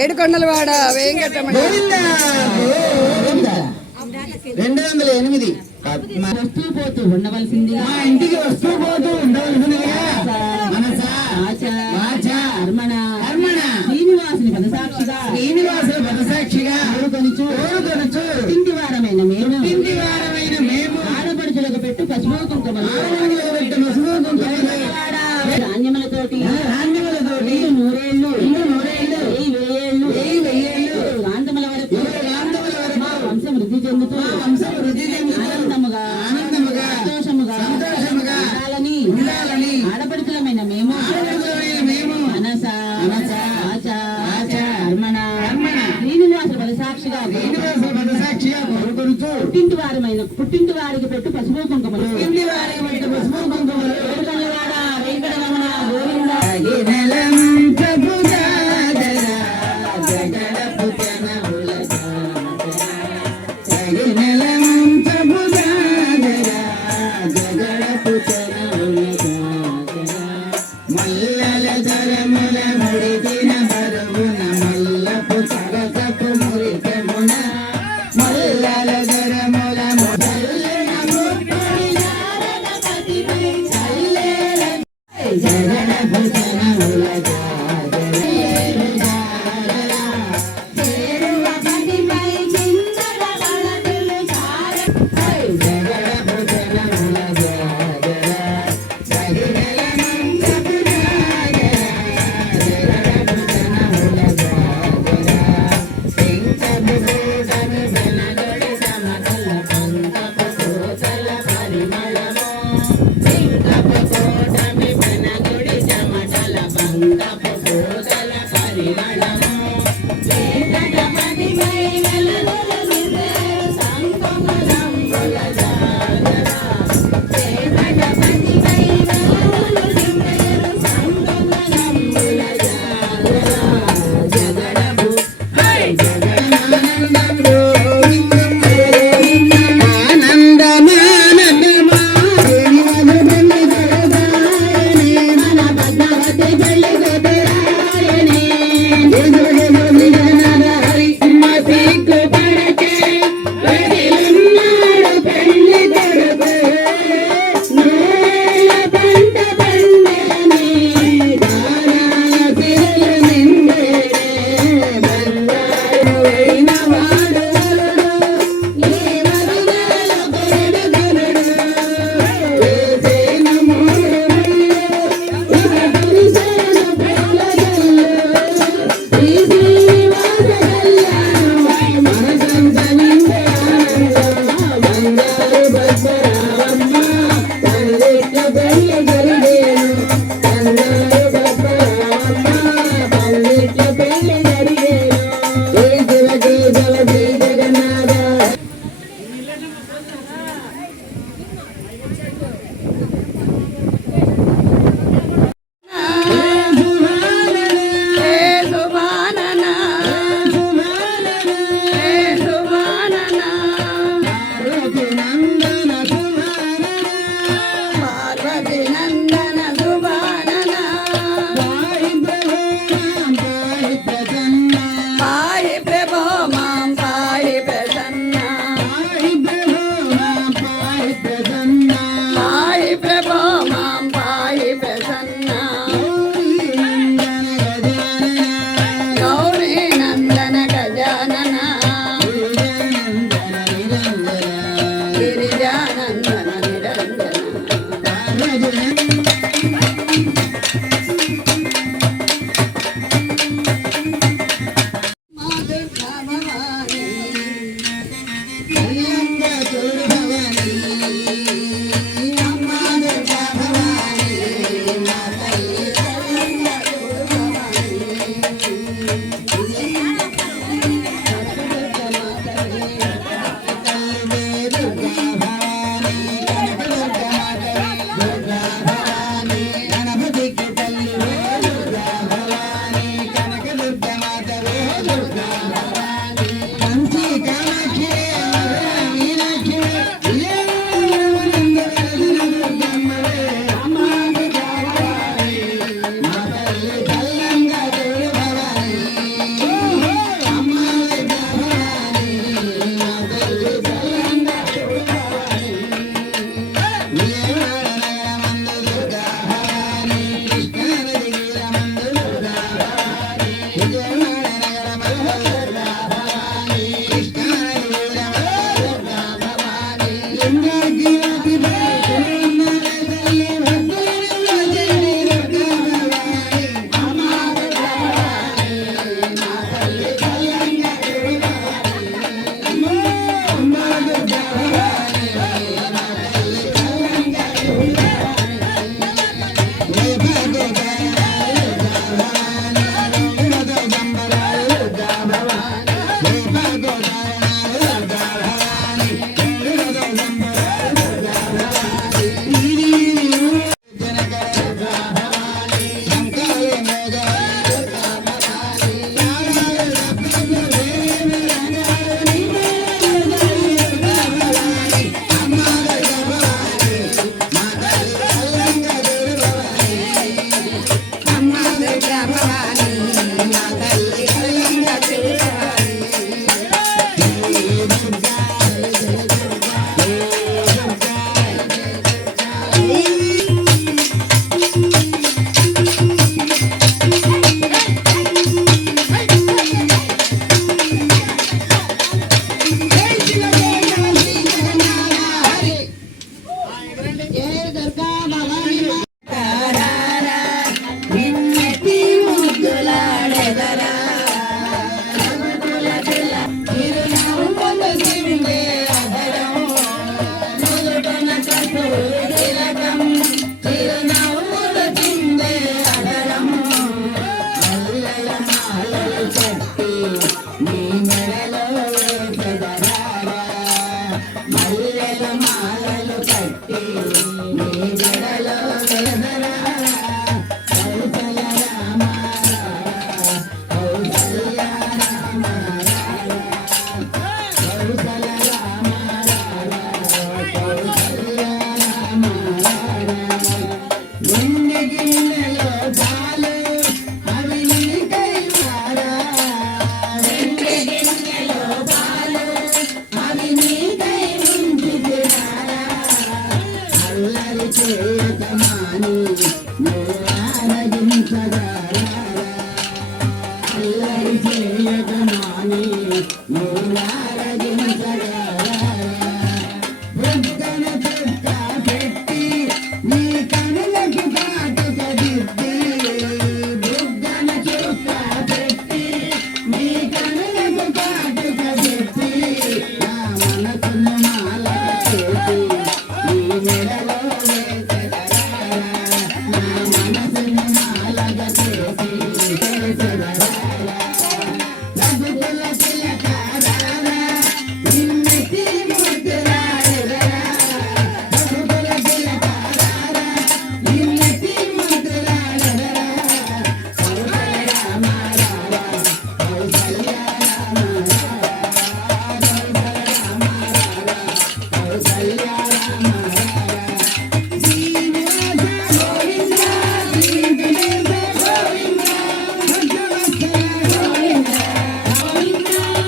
ఏడుకొండలవాడ వేంకటమ్మ రెండు వందల ఎనిమిది. వస్తూ పోతూ ఉండవలసిందిగా. మా ఇంటికి వస్తూ పోతూ ఉండవలసిందిగా మేము. తిండి మేము. ఆడపడుచులకు పెట్టు పసుపు కుంకుమ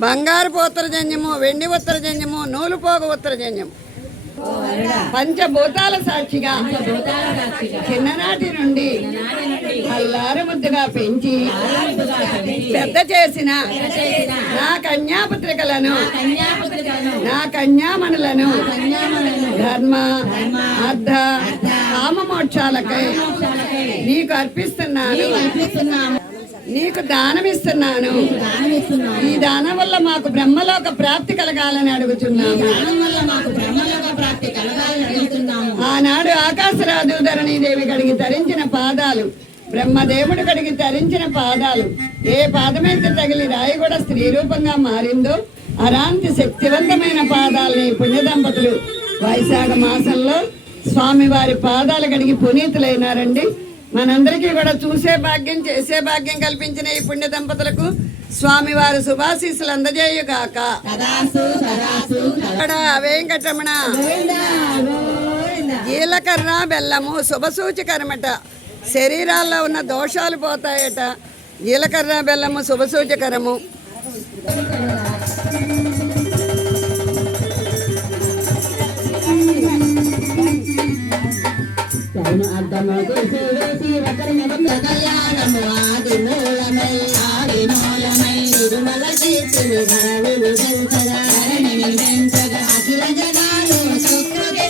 బంగారు పోతర జన్యము వెండి ఉత్తర జన్యము నూలుపోగు ఉత్తర జన్యము పంచభూతాల సాక్షిగా చిన్ననాటి నుండి అల్లారు ముద్దుగా పెంచి పెద్ద చేసిన నా కన్యాపుత్రికలను నా కన్యామణులను ధర్మ అర్ధ కామ మోక్షాలకై నీకు అర్పిస్తున్నాను. నీకు దానమిస్తున్నాను ఈ దానం వల్ల మాకు బ్రహ్మలోక ప్రాప్తి కలగాలని అడుగుతున్నాము. ఆనాడు ఆకాశరాజు ధరణీదేవి కడిగి ధరించిన పాదాలు బ్రహ్మదేవుడు కడిగి ధరించిన పాదాలు ఏ పాదమైతే తగిలి రాయి కూడా స్త్రీ రూపంగా మారిందో అలాంటి శక్తివంతమైన పాదాలని పుణ్య దంపతులు వైశాఖ మాసంలో స్వామివారి పాదాలు కడిగి పునీతులైనారండి. మనందరికీ కూడా చూసే భాగ్యం చేసే భాగ్యం కల్పించిన ఈ పుణ్య దంపతులకు స్వామివారి శుభాశీస్సులు అందజేయుగాక. అక్కడ వెంకటరమణ జీలకర్ర బెల్లము శుభసూచకరమట. శరీరాల్లో ఉన్న దోషాలు పోతాయట. జీలకర్ర బెల్లము శుభసూచకరము. కరుణ అర్థము తెలిసి ఒకరి కళ్యాణము ఆది మూలమై ఆది మూలమై తిరుమల కీర్తిని ధరణిని పెంచగా ధరణిని పెంచగా అఖిల జనాలు సుకృతి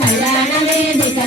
కళ్యాణ వేదిక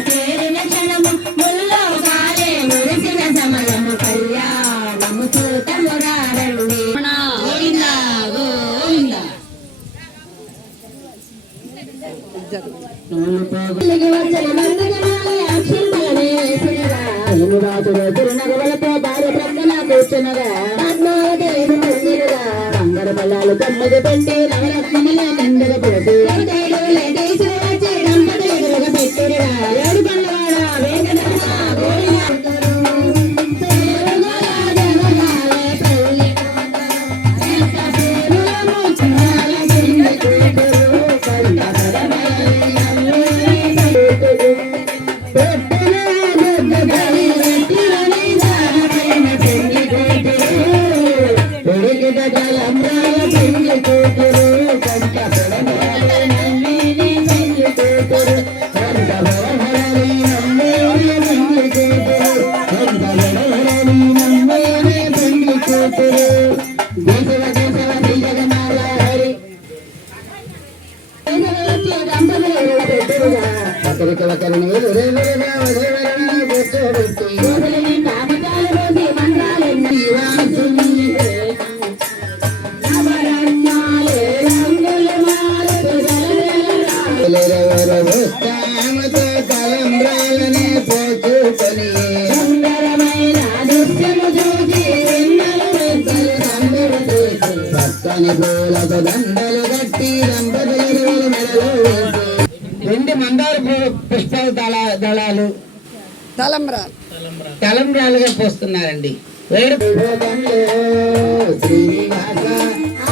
రెండు మందార పు- పుష్పాల దళ దళాలు. తలంబ్రాలు. తలంబ్రాలుగా పోస్తున్నారండి. వేరు శ్రీనివాస ఆ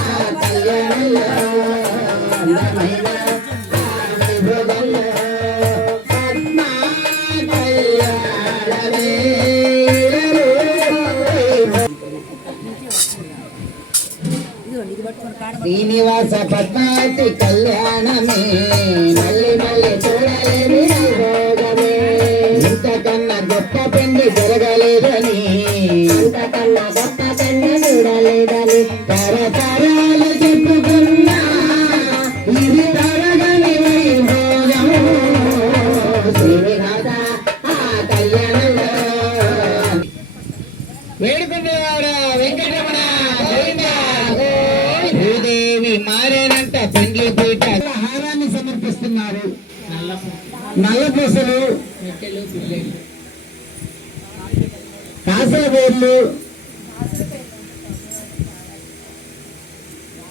కళ్యాణంలో వేడుకుంటున్నారా వెంకటరమణ గోవిందా, గోవిందా. భూదేవి మారేనంట పెండ్లి పీట హారాన్ని సమర్పిస్తున్నారు. నల్ల పూసలు. కాసరబోర్లు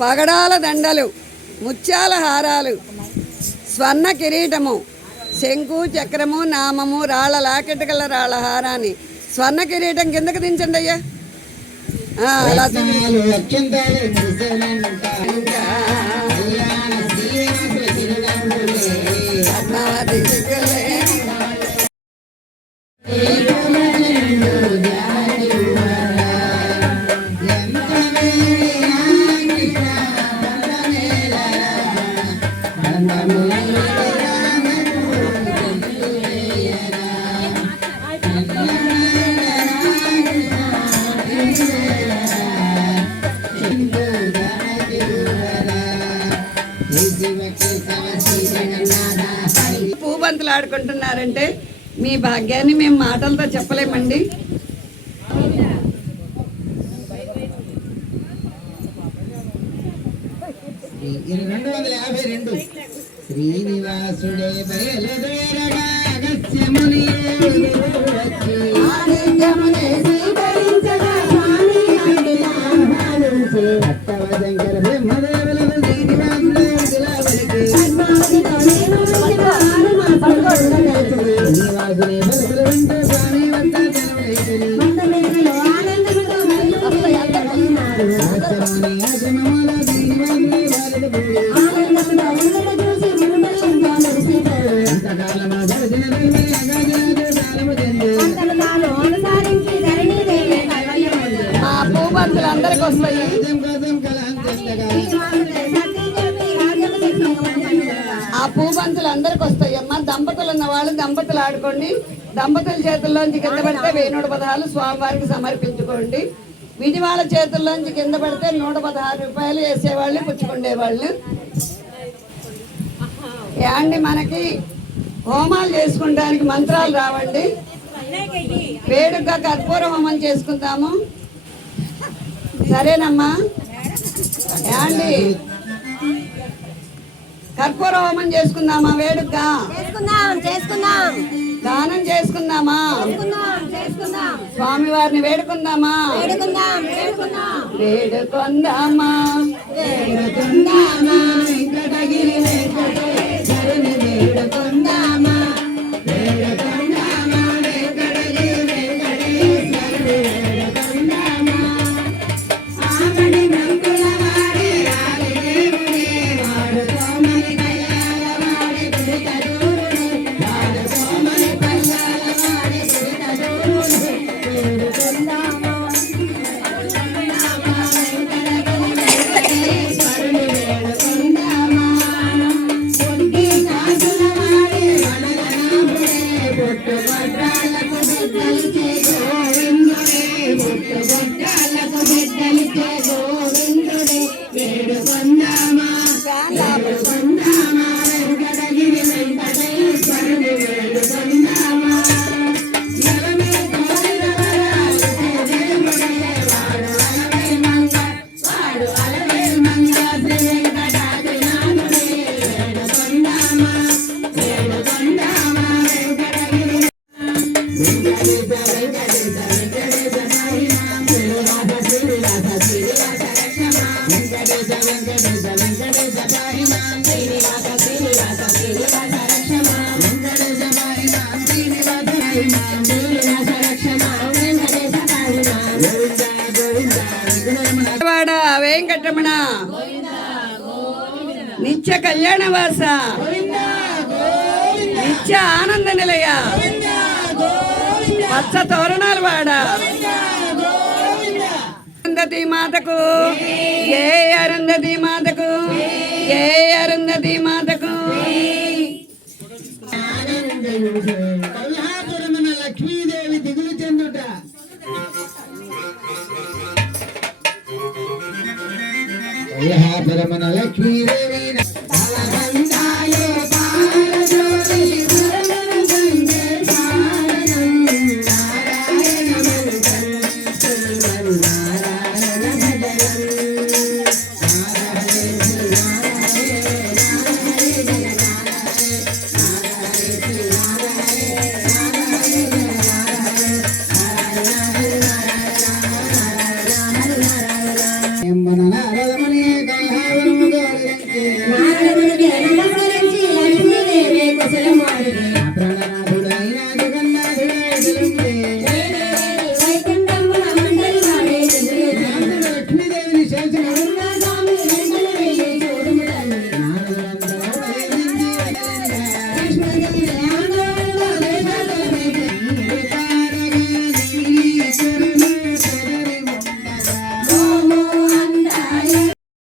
పగడాల దండలు ముత్యాల హారాలు స్వర్ణ కిరీటము శంకు చక్రము నామము రాళ్ళ లాకెట్ గల రాళ్ళ హారాన్ని స్వర్ణ కిరీటం కిందకి దించండి అయ్యా. ఆ, అలా రెండు వందల యాభై రెండు. శ్రీనివాసుడే బయలుదేరగా శంకర వాళ్ళు దంపతులు ఆడుకోండి. దంపతుల చేతుల్లోంచి కింద పడితే వెయ్యి నూట పదహారు స్వామివారికి సమర్పించుకోండి. విధి వాళ్ళ చేతుల్లోంచి కింద పడితే నూట పదహారు రూపాయలు వేసేవాళ్ళు పుచ్చుకుండేవాళ్ళు. యాండి మనకి హోమాలు చేసుకుంటానికి మంత్రాలు రావండి. వేడుక కర్పూర హోమం చేసుకుందాము. సరేనమ్మా. యాండి కర్పూర హోమం చేసుకుందామా వేడుక చేసుకుందాం చేసుకుందాం. దానం చేసుకుందామా? చేసుకుందాం చేసుకుందాం. స్వామివారిని వేడుకుందామా? వేడుకుందాం వేడుకుందాం. వేడుకొందామా? వేడుకుందామా? వెంకటగిరి వెంకటేశ్వరుని కళ్యాణవాస. నిత్య ఆనంద నిలయ. పచ్చ తోరణాలు వాడ. అరుంధతి మాతకు. ఏ అరుంధతి మాతకు. ఏ అరుంధతి మాతకు. లక్ష్మీదేవి దిగులు చెందుట. కొల్హాపురమున లక్ష్మీదేవి